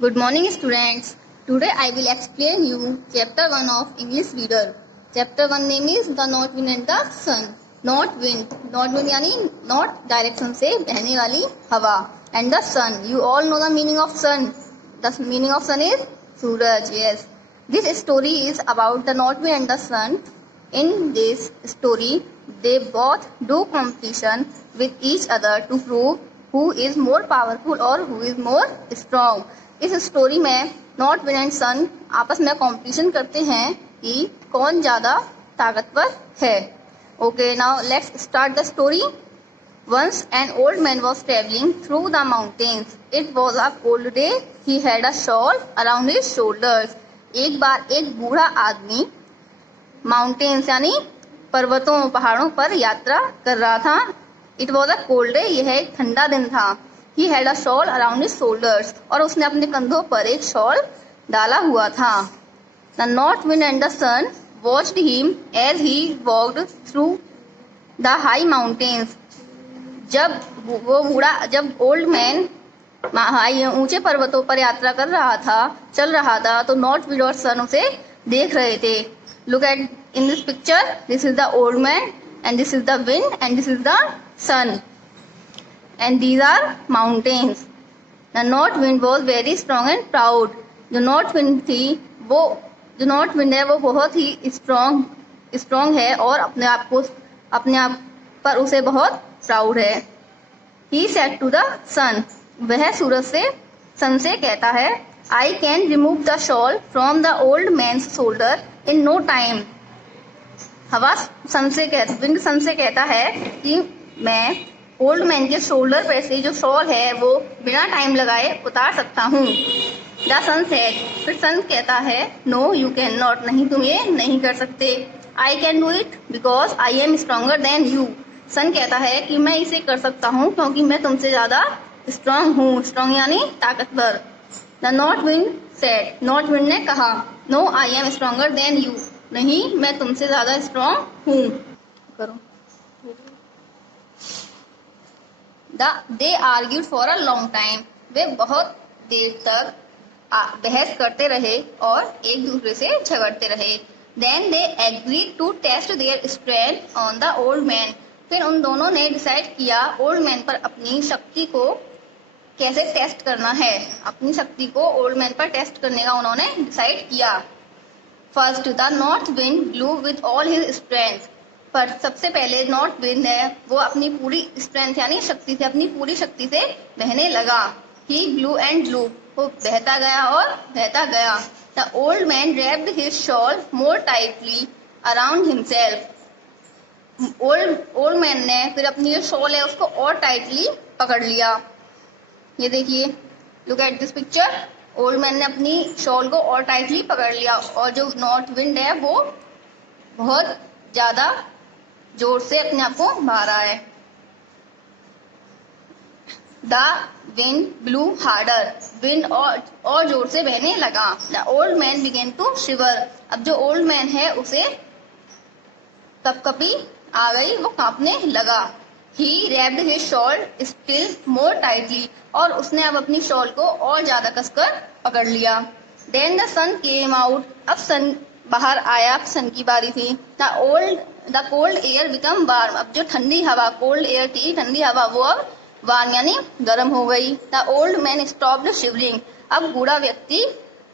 Good morning, students. Today I will explain you chapter 1 of English Reader. Chapter 1 name is The North Wind and the Sun. North wind यानी north direction से बहने वाली हवा and the sun. You all know the meaning of sun. The meaning of sun is Suraj. Yes. This story is about the north wind and the sun. In this story, they both do competition with each other to prove who is more powerful or who is more strong. इस story में north wind and सन आपस में competition करते हैं कि कौन ज्यादा ताकतवर है. Okay, now let's start the story. Once an old man was traveling through the mountains. It was a cold day. He had a shawl around his shoulders. एक बार एक बूढ़ा आदमी माउंटेन्स यानी पर्वतों पहाड़ों पर यात्रा कर रहा था. It was a cold day. यह एक ठंडा दिन था. He had a shawl around his shoulders. और उसने अपने कंधों पर एक शॉल डाला हुआ था. The north wind and the sun watched him as he walked through the high mountains. जब ओल्ड मैन ऊंचे पर्वतों पर यात्रा कर रहा था, चल रहा था, तो नॉर्थ विंड और सन उसे देख रहे थे. Look at in this picture. This is the old man and this is the wind and this is the sun and these are mountains. The north wind was very strong and proud. जो north wind है वो बहुत ही strong है और अपने आप पर उसे बहुत proud है. He said to the sun. वह सूरज से सन से कहता है, I can remove the shawl from the old man's shoulder in no time. Wind sun से कहता है कि मैं ओल्ड मैन के शोल्डर पर से जो शॉल है वो बिना टाइम लगाए उतार सकता हूँ. The sun said. फिर सन कहता है, नो यू कैन नॉट. नहीं, तुम ये नहीं कर सकते. I can do it because I am stronger than you. Sun कहता है कि मैं इसे कर सकता हूँ क्योंकि मैं तुमसे ज्यादा स्ट्रांग हूँ. स्ट्रांग यानी ताकतवर. The north wind said. North wind ने कहा, no I am stronger than you. नहीं, मैं तुमसे ज्यादा स्ट्रांग हूँ. करो. They argued for a long time. वे बहुत देर तक बहस करते रहे और एक दूसरे से झगड़ते रहे. Then they agreed to test their strength on the old man. फिर उन दोनों ने डिसाइड किया ओल्ड मैन पर अपनी शक्ति को कैसे टेस्ट करना है. अपनी शक्ति को ओल्ड मैन पर टेस्ट करने का उन्होंने डिसाइड किया. First the north wind blue with all his strength. पर सबसे पहले नॉर्थ विंड है वो अपनी पूरी स्ट्रेंथ यानी शक्ति से अपनी पूरी शक्ति से बहने लगा. ही ब्लू एंड ब्लू. वो बहता गया और बहता गया. The old man wrapped his shawl more tightly around himself. Old man ने फिर अपनी जो शॉल है उसको और टाइटली पकड़ लिया. ये देखिए, look at this picture. Old man ने अपनी शॉल को और टाइटली पकड़ लिया और जो नॉर्थ विंड है वो बहुत ज्यादा जोर से अपने आप को बहा रहा है. The wind blew harder. Wind और जोर से बहने लगा. The old man began to shiver. अब जो ओल्ड मैन है उसे कपकपी आ गई, वो कांपने लगा. He wrapped his shawl still more tightly. और उसने अब अपनी शॉल को और ज्यादा कसकर पकड़ लिया. Then the sun came out. अब सन बाहर आया. सन की बारी थी. The cold air become warm. अब जो ठंडी हवा, कोल्ड एयर थी ठंडी हवा, वो अब वार्म यानी गर्म हो गई. The old man stopped shivering. अब बूढ़ा व्यक्ति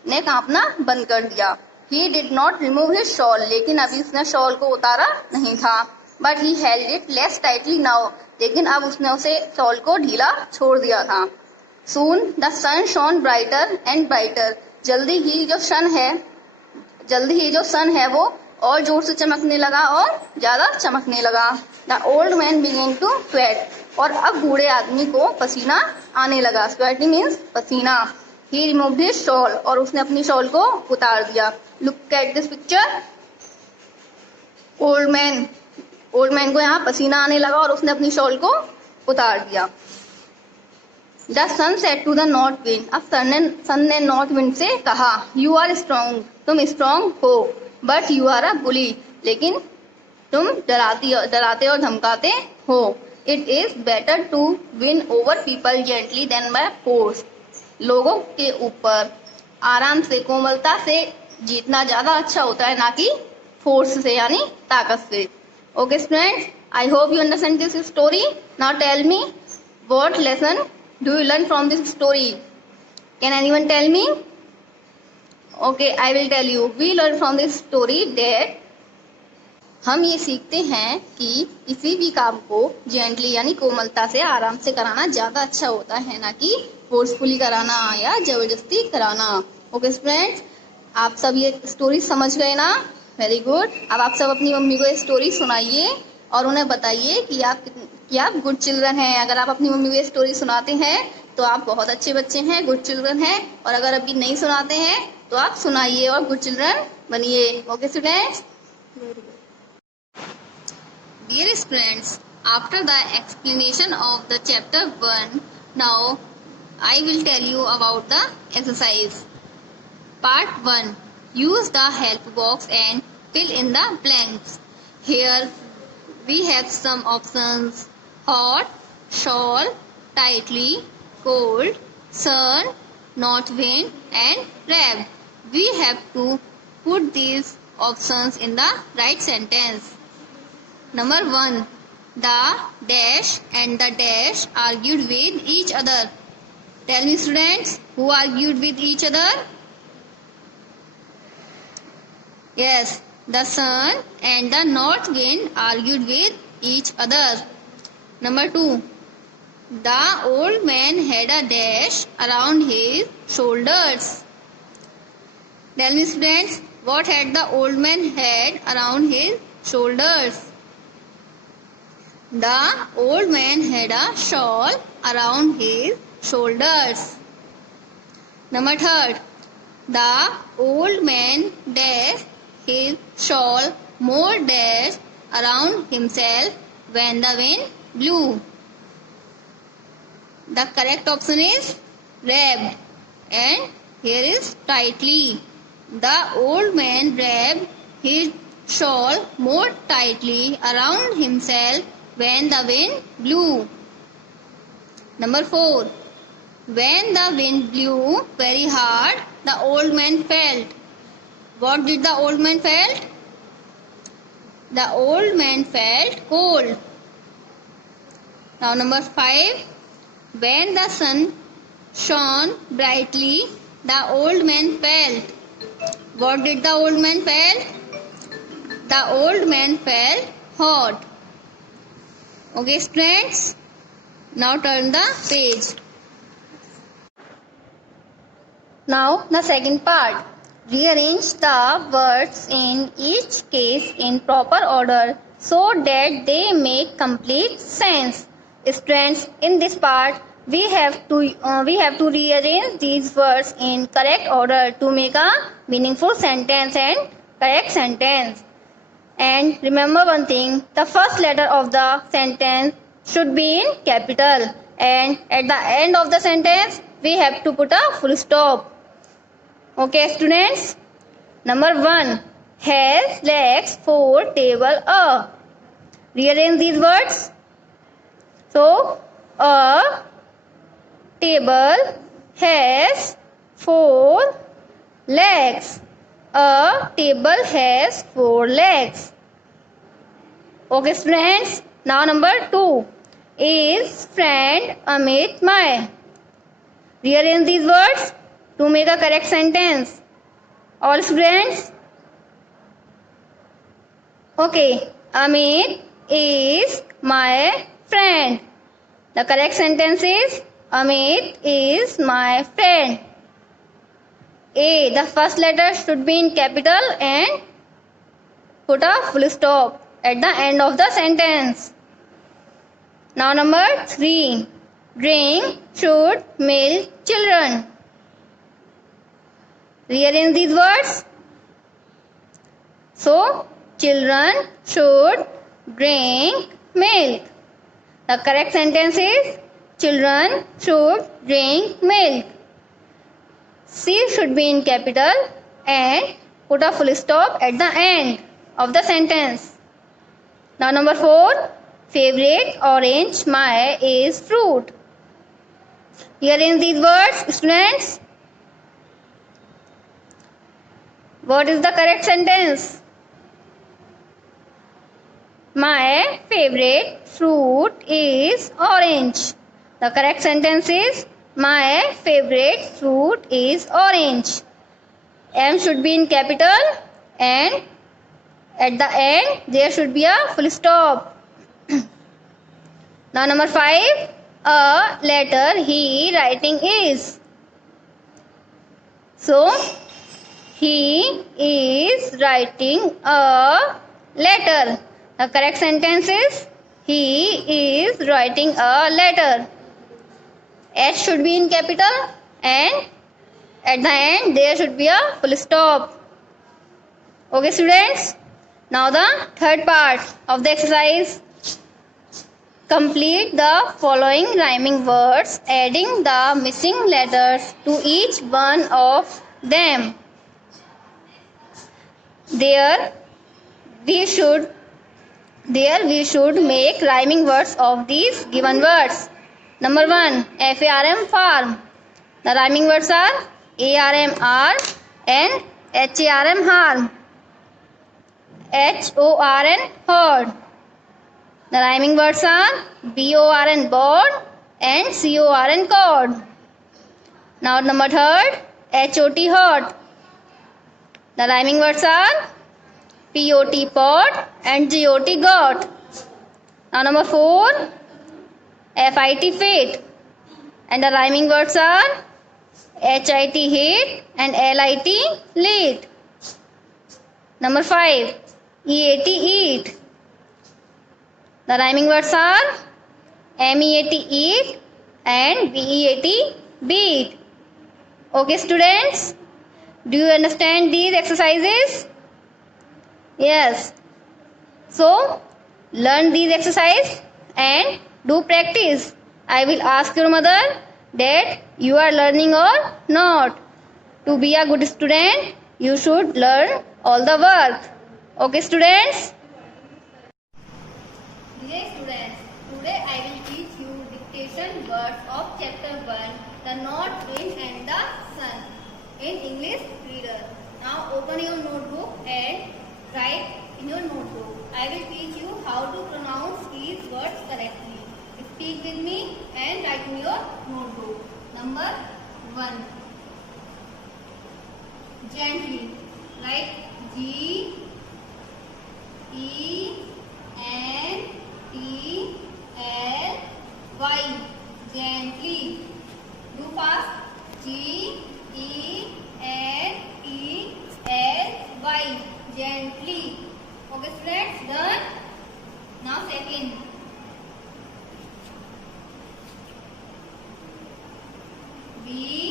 ने कांपना बंद कर दिया. He did not remove his shawl. लेकिन अभी उसने शॉल को उतारा नहीं था. But he held it less tightly now. लेकिन अब उसने उसे शॉल को ढीला छोड़ दिया था. Soon the sun shone brighter and brighter. जल्दी ही जो सन है वो और जोर से चमकने लगा और ज्यादा चमकने लगा. The old man began to sweat. और अब बूढ़े आदमी को पसीना आने लगा. स्वेटिंग मीन्स पसीना. ही रिमूव्ड हिज शॉल. और उसने अपनी शॉल को उतार दिया. Look at this picture. Old man को यहाँ पसीना आने लगा और उसने अपनी शॉल को उतार दिया. The sun said to the north wind. अब सन ने नॉर्थ विंड से कहा, यू आर स्ट्रॉन्ग. तुम स्ट्रॉन्ग हो. But you are a bully. लेकिन तुम डराते और धमकाते हो. It is better to win over people gently than by force. लोगों के ऊपर आराम से, कोमलता से जीतना ज्यादा अच्छा होता है, ना कि फोर्स से यानी ताकत से। Okay students, I hope you understand this story. Now tell me what lesson do you learn from this story? Can anyone tell me? Okay, I will tell you. We learn from this story that हम ये सीखते हैं कि किसी भी काम को gently यानी कोमलता से, आराम से कराना ज्यादा अच्छा होता है, ना कि फोर्सफुली कराना या जबरदस्ती कराना। ओके स्टूडेंट्स, आप सब ये स्टोरी समझ गए ना? Very good. अब आप सब अपनी मम्मी को ये स्टोरी सुनाइए और उन्हें बताइए कि आप गुड चिल्ड्रन हैं। अगर आप अपनी मम्मी को ये स्टोरी सुनाते हैं तो आप बहुत अच्छे बच्चे हैं, गुड चिल्ड्रन हैं। और अगर अभी नहीं सुनाते हैं तो आप सुनाइए और गुड चिल्ड्रन बनिए। Okay students, dear students, after the explanation of the chapter 1, now I will tell you about the exercise. Part 1. Use the help box and fill in the blanks. Here we have some options: hot, shawl, tightly, cold, sun, north wind and wrapped. We have to put these options in the right sentence. Number 1. The dash and the dash argued with each other. Tell me students, who argued with each other? Yes, the sun and the north wind argued with each other. Number 2. The old man had a dash around his shoulders. Tell me students, what had the old man had around his shoulders? The old man had a shawl around his shoulders. Number 3. The old man dashed his shawl more dash around himself when the wind blew. The correct option is wrapped, and here is tightly. The old man wrapped his shawl more tightly around himself when the wind blew. Number 4. When the wind blew very hard, the old man felt. What did the old man felt? The old man felt cold. Now number 5. When the sun shone brightly, the old man felt. What did the old man felt? The old man felt hot. Okay students, now turn the page. Now the second part. Rearrange the words in each case in proper order so that they make complete sense. Students, in this part we have to rearrange these words in correct order to make a meaningful sentence and correct sentence. And remember one thing, the first letter of the sentence should be in capital, and at the end of the sentence we have to put a full stop. Okay students, number 1. Has legs for table a. Rearrange these words. So, a table has 4 legs. A table has 4 legs. Okay students, now number 2. Is friend Amit my. Rearrange these words to make a correct sentence. All students? Okay, Amit is my friend. The correct sentence is Amit is my friend. A, the first letter should be in capital and put a full stop at the end of the sentence. Now number 3. Drink should milk children. Rearrange these words. So, children should drink milk. The correct sentence is children should drink milk. C should be in capital and put a full stop at the end of the sentence. Now number 4. Favorite orange my is fruit. Rearrange these words, students. What is the correct sentence? My favorite fruit is orange. The correct sentence is my favorite fruit is orange. M should be in capital and at the end there should be a full stop. Now number 5, a letter he writing is. So he is writing a letter. The correct sentence is he is writing a letter. H should be in capital and at the end there should be a full stop. Okay students, now the third part of the exercise. Complete the following rhyming words, adding the missing letters to each one of them. There we should make rhyming words of these given words. Number 1, FARM, farm. The rhyming words are ARMR and HARM, harm. HORN, hord. The rhyming words are BORN, board and CORN, cord. Now number 3, HOT, hot. The rhyming words are POT, pot and GOT, got. Now number 4, FIT, fit. And the rhyming words are HIT, hit and LIT, lit. Number 5, EAT, eat. The rhyming words are MEAT, eat and BEAT, beat. Okay students, do you understand these exercises? Yes. So learn these exercises and do practice. I will ask your mother that you are learning or not. To be a good student, you should learn all the work. Okay students? Dear students, today I will teach you dictation words of chapter 1, the north wind and the sun, in English reader. Now open your notebook and write in your notebook. I will teach you how to pronounce these words correctly. Speak with me and write in your notebook. Number 1, gently. Write GENTLY. Gently. Do fast. GENTLY. Gently. Okay students, done. Now second. BULLY.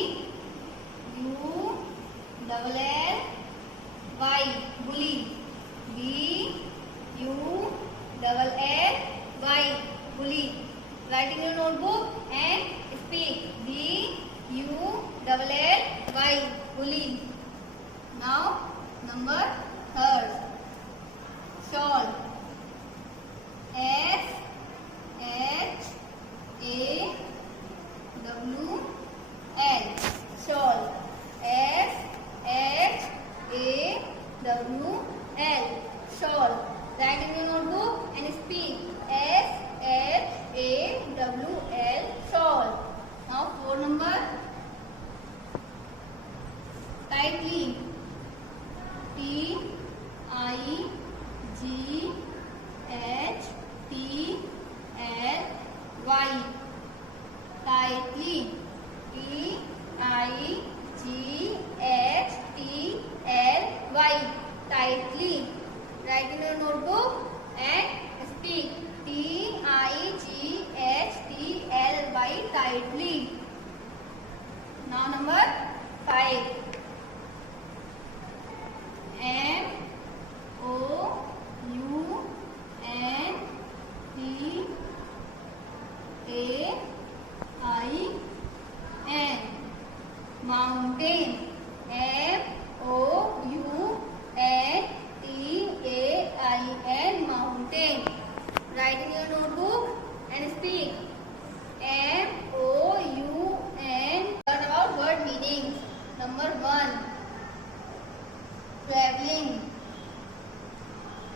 Bully. BULLY. Bully. Write in your notebook and speak. BULLY. Bully. Now number 3, shawl. SHAWL. Shawl. SHAWL. Shawl. Write in your notebook and speak. SHAWL. Shawl. Now 4 number. Tightly. TIGHTLY. Tightly. TIGHTLY. Tightly. Write in your notebook and speak. TIGHTLY. Tightly. Now number 5. MOUNTAIN. MOUNTAIN. Mountain. Write in your notebook and speak. MOUNTAIN. Number 1, traveling.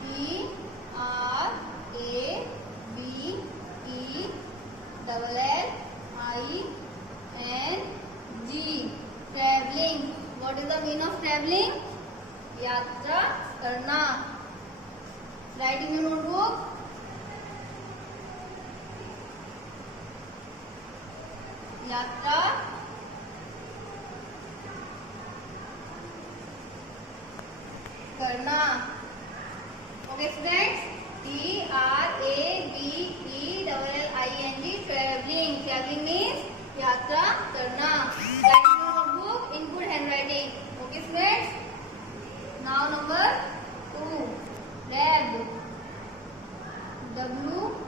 T-R-A-V-E-L-L-I-N-G. Traveling. What is the meaning of traveling? यात्रा करना. Write in your notebook. यात्रा करना. Okay students, T-R-A-V-E-L-L-I-N-G. Traveling. Traveling means यात्रा करना. Write in your notebook in good handwriting. Okay students. Now number 2, read. W-R-A-T-T-E-D.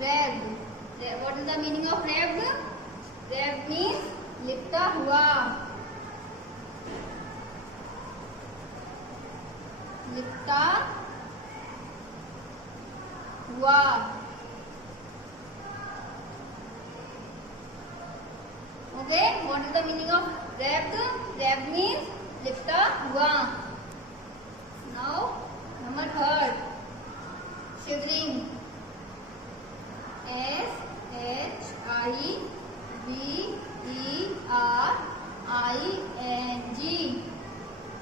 Read. What is the meaning of read? Read means लिपटा हुआ. लिपटा हुआ. Okay, what is the meaning of wrapped? Wrapped means लिपटा हुआ. Now number 3, shivering. S-H-I-V-E-R-I-N-G.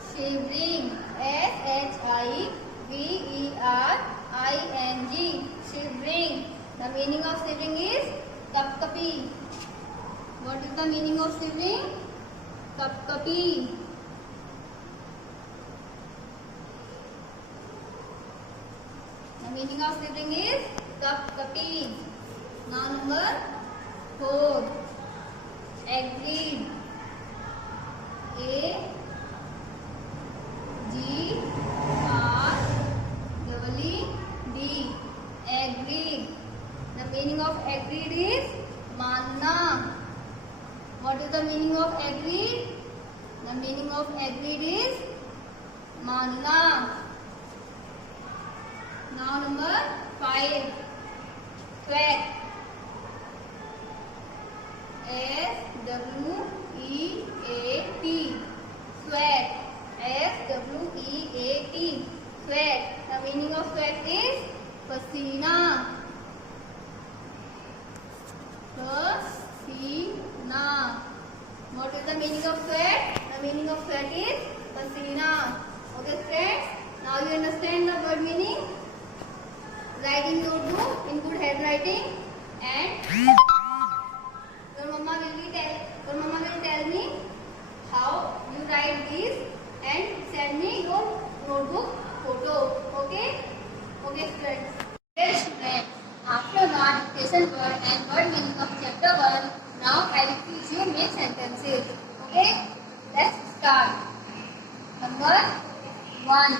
Shivering. S-H-I-V-E-R-I-N-G. Shivering. The meaning of shivering is kapkapi. What is the meaning of shivering? Kapkapi. The meaning of shivering is kapkapi. Now number 4, agreed. A-G-R-E-E-D. Agreed. The meaning of agreed is मानना. What is the meaning of agreed? The meaning of agreed is मानना. Now number 5, sweat. S-W-E-A-T. Sweat. S-W-E-A-T. Sweat. The meaning of sweat is पसीना. पसीना. What is the meaning of sweat? The meaning of sweat is पसीना. Okay friends, now you understand the word meaning. Write in your book in good handwriting, and your mama will tell me how you write this and send me your notebook photo. Okay? Okay friends. Yes friends. After the dictation word and word meaning of chapter 1, now I will teach you make sentences. Okay? Let's start. Number 1.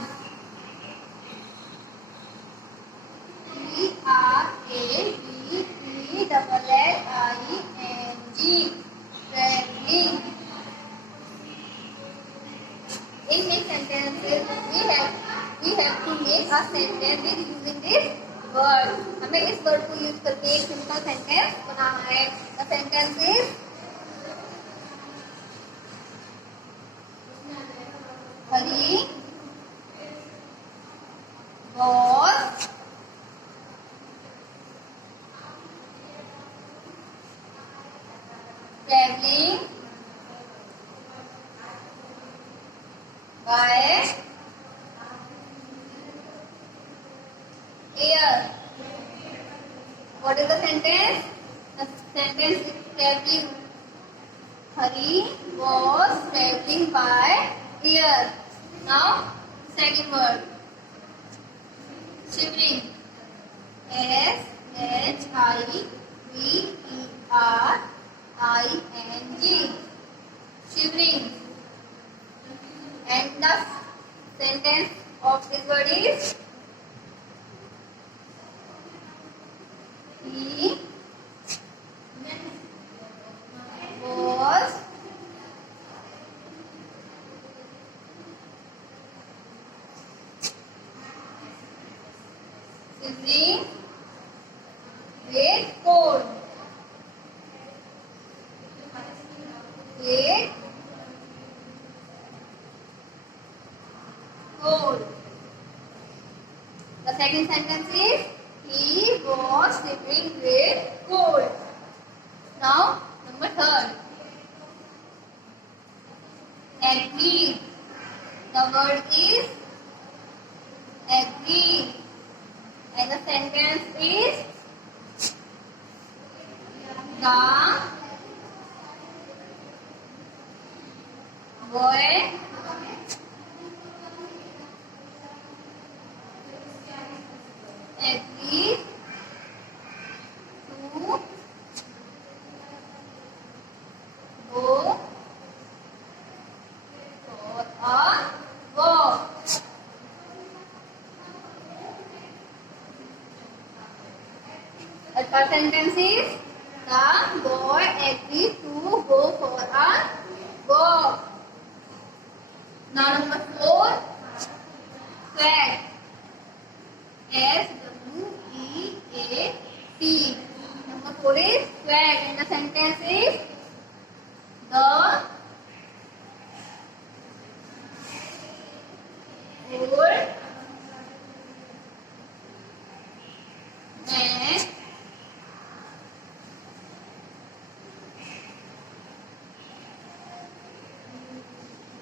T-R-A-V-E-L-L-I-N-G. Traveling. In make sentences, we have to make a sentence with using this word. हमें इस word को use करके एक simple sentence बनाना है. The sentence is Hari was traveling by air. What is the sentence? The sentence is traveling. Hari was traveling by air. Now, second word. Shivering. S-H-I-V-E-R-I-N-G. Shivering. And the sentence of this word is he was shivering with cold. sentence is he was sleeping with cold. Now number third. Agree. The word is agree. And the sentence is the boy agreed to go for a walk. The third sentence is the boy agreed to go for a walk. Now number 4, sweat. S-W-E-A-T. Number 4 is sweat, and the sentence is the old man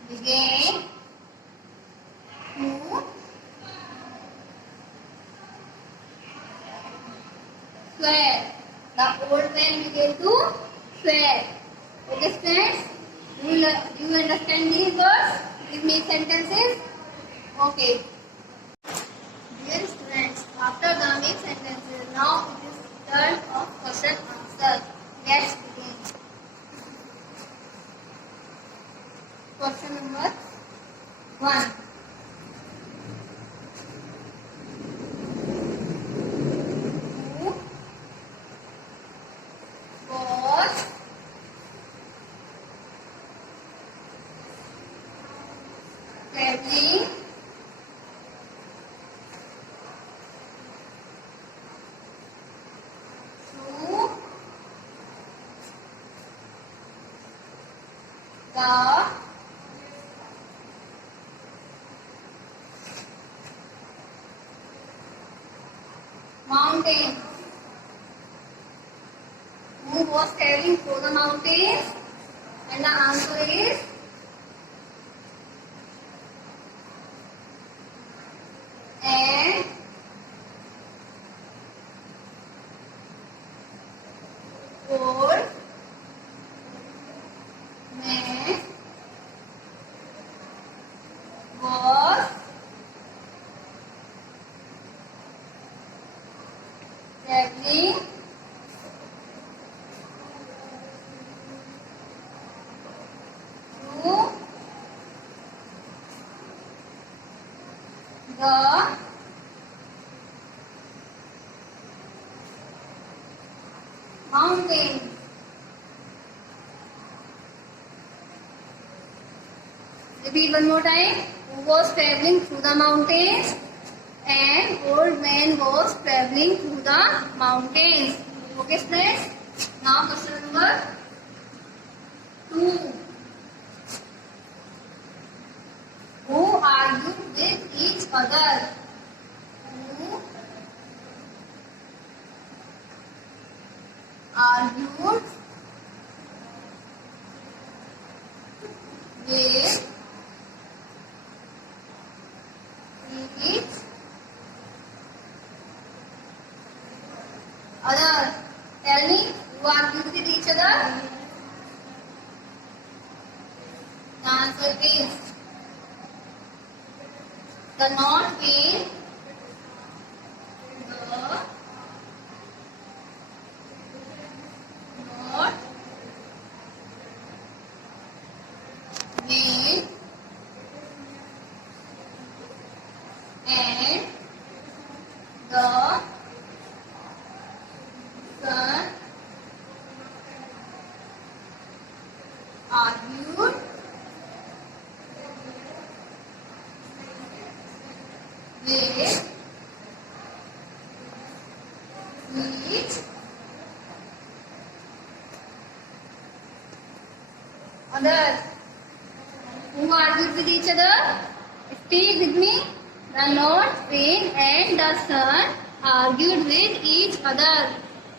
began to sweat. The old man began to sweat. Okay, friends? Do you understand these words? Give me sentences. Okay. Dear students, after the mixed sentences, now it is turn of question answer. Let's begin. Question number 1. Who was traveling through the mountain? Who was traveling through the mountains? And the answer is an old man was traveling through the mountain. Repeat one more time. Who was traveling through the mountains? An old man was traveling through the mountains. Okay, friends. Now question number 2. Who argued with each other? Who argued with each other? Tell me, who argued with each other? The answer is the north wind, the north wind, and the sun argued with each other. Who argued with each other? Speak with me. The north wind and the sun argued with each other.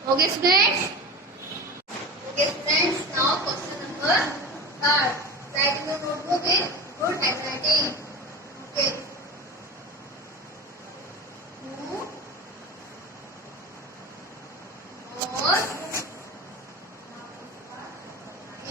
Okay, students? Okay, friends. Now question number 3. Write in your notebook in good handwriting. Okay. Who was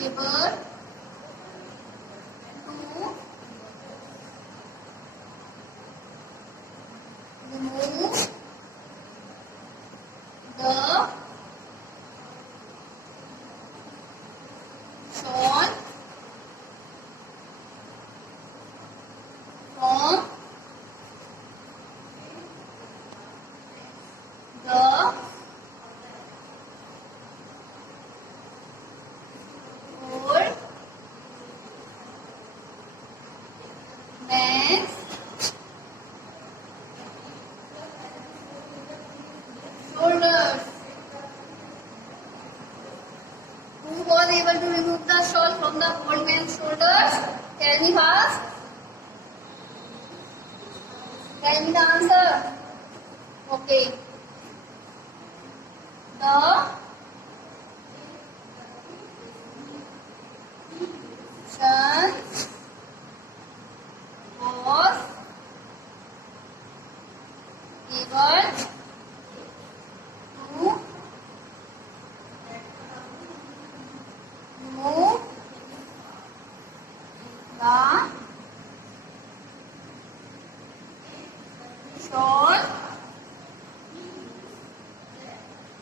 able to remove the shawl from the old man's shoulders? Who was able to remove the shawl from the old man's shoulders? Tell me fast. Tell me the answer. Okay. The sun was able to remove the shawl from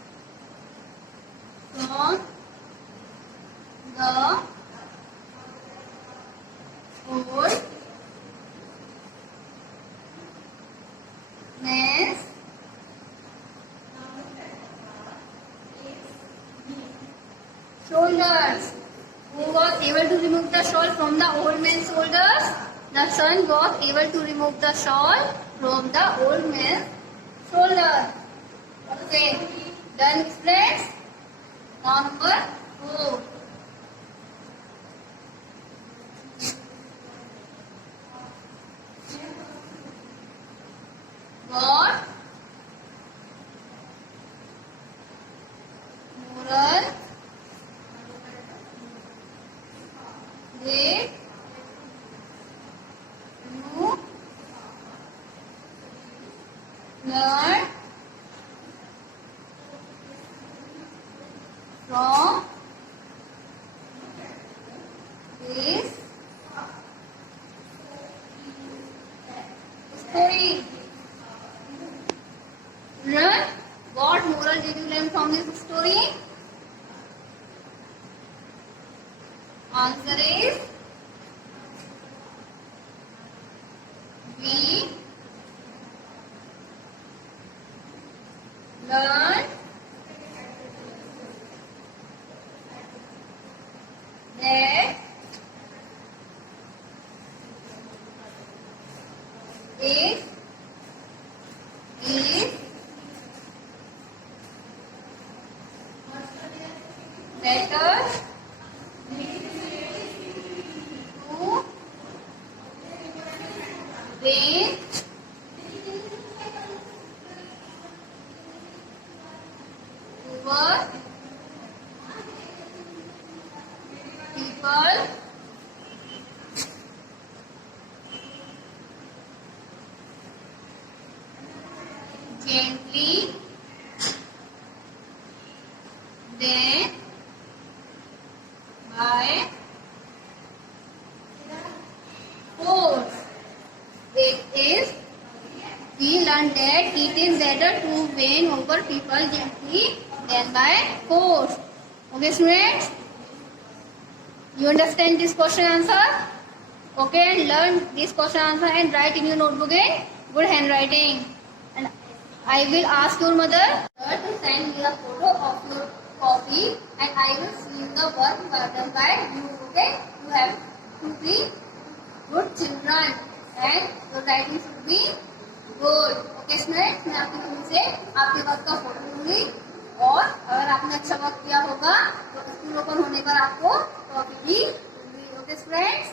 the old man's shoulders. Who was able to remove the shawl from the old man's shoulders? The son was able to remove the shawl from the old man's shoulder. Okay, done, friends. Now number 4. What moral did you learn from this story? Learn. What moral did you learn from this story? Answer is we learn that it is better to win over people gently than by force. We learned that it is better to win over people gently than by force. Okay, students? You understand this question answer? Okay, learn this question answer and write in your notebook in good handwriting. And I will ask your mother to send me a photo of your copy and I will see the work done by you. Okay? You have to be good children and your writing should be good. Okay, students? मैं आपकी mummy से आपके work का photo लूंगी और अगर आपने अच्छा वर्क किया होगा तो स्कूल ओपन होने पर आपको कॉपी भी दूंगी. Okay, students?